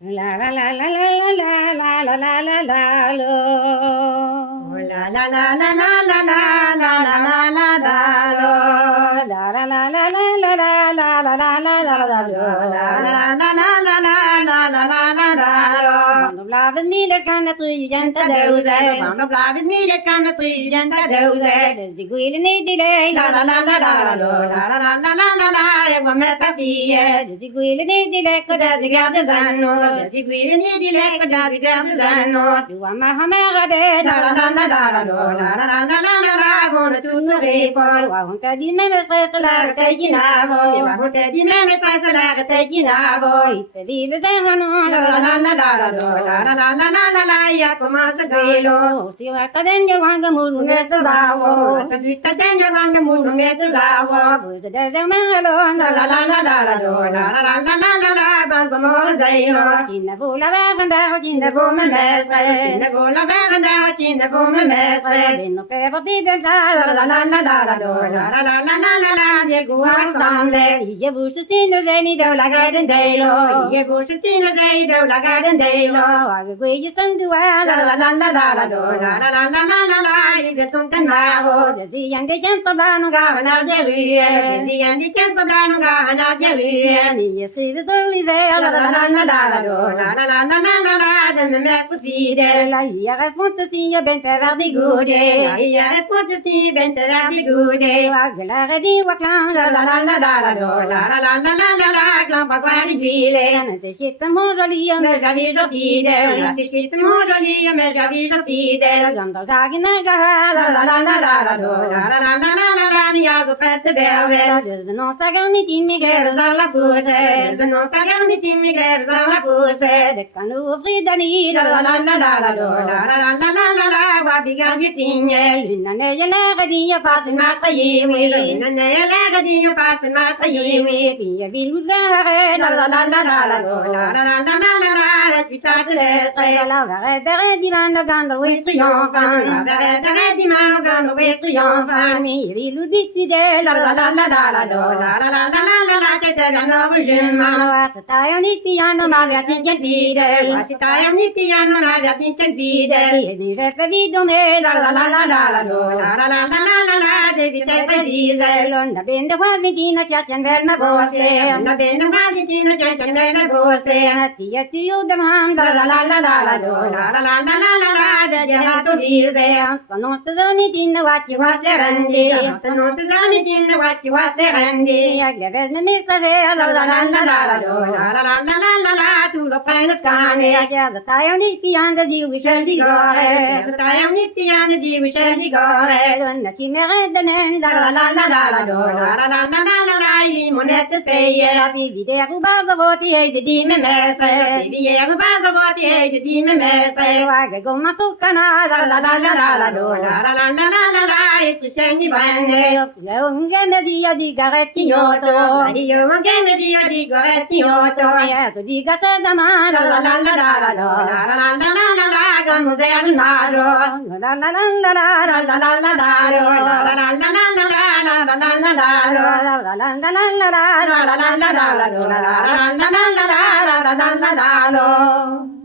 La la la la la la la la la la la lo. La la la la la la la la la la la la lo. La la la la la la la la la la la la la lo. La la la la la la la la la la la lo. Van op laven miles kan het ruien te dozen. Van op laven miles kan het ruien te dozen. Dus die goeie niet die lee. La la la la la lo. La la la la la la la. Ik wil met papier. Dus die goeie niet die lekker dat ik aan de zon hoor. Dus die goeie niet die lekker dat ik aan de zon hoor. Doe aan mijn hammer la la la la la lo. La la la la la la la. Gewoon het doen nog even. Waarom kan die met me stressen lagen tegen na boy. Waarom kan die met me stressen lagen tegen na boy. Te wielen zijn van ons. La la la la la lo. La la la la la la la. Ja kom aan ze gelo. Si wakker den je wangen moet met de zawo. Sa duita den je wangen moet met de zawo. Boze de zeg maar lo. La la la la la lo. La la la la la la la. Ban van morgen zijn lo. Tine voela wagen daar. Tine voor mijn mestre. Tine voela wagen daar. Tine voor mijn mestre. Ben op even bibel daar. La la la la la lo. La la la la la la la. Je goeie stamle. Je woeste tine zijn niet do la garden delo. Je woeste tine zijn do la garden delo. Wagen goeie stam doa. La la la la la la lo. La la la la la la la. Je bent om ten maro. De zie en de jent verbaan. Dan gaan we naar de rue. De zie en de jent verbaan. Dan gaan we naar de rue. Die is schiet het organiseren. La la la la la la lo. La la la la la la la. De me met voor fidel. La hier is moet te zien. Je bent er wel die goede. La hier is moet te zien. Je bent er wel die goede. Wagelare die waklaan. La la la la la la lo. La la la la la la la. Klan pas waar die vielen. En het is mon jolie. Mais j'avais zo fidel. Het is mon jolie. Mais j'avais zo fidel. Dan daar zagen naar gehaal. La la la la la la lo. La la la la la la la. Ja zo preste bervel. Dus de non sagan niet in mij geven zal la pouse. Dus de non sagan niet in mij geven zal la pouse. De kan ouvrir Dani. La la la la la la lo. La la la la la la la. Waar bigaan je tienje. Luna ne je lege die je pas in maat gejewe. Luna ne je lege die je pas in maat gejewe. Die je wil moet lege. La la la la la la lo. La la la la la la la. Het is uit de lestre. La verre die man de gander wees triomfan. La verre die man de gander wees triomfan. Mi rilu dicide. La la la la la la lo. La la la la la la la. Kijk te gaan over jumman. Was het daar niet piano maar werd niet een fidel. Was het daar niet piano maar werd niet een fidel. Je niet even wie doen mee. La la la la la la lo. La la la la la la la. De vite precise. Londa ben de guarditina tjatjen wel me bosle. Londa ben de guarditina tjatjen wel me bosle. Het die de man. La la la la la la lo. La la la la la la la. De je had to lise. Van ons te zo niet in wat je was er rendi. Van ons te zo niet in wat je was er rendi. Ik leef het me mister. La la la la la la lo. La la la la la la la. Toen op een skane. Ja, dat hij niet pian de ziel we shall die gore. Dat hij niet pian de ziel we shall die gore. Dan dat je me redden. La la la la la la lo. La la la la la la la. Je moet net te spelen. Wie de rubaza wordt die heet die me mestre. Wie de rubaza wordt die heet die me mestre. Waar ik kom maar zoeken. La la la la la la lo. La la la la la la la. Het is geen die bang. Leon gemme die garetti yoto. Leon gemme die garetti yoto. Ja, to die gata da man. La la la la la la lo. La la la la la la la. Gamo zer maro. La la la la la la la la la la lo. La la la la la la la la la la la la lo. La la la la la la la la la la la la lo. La la la la la la la la la la la lo.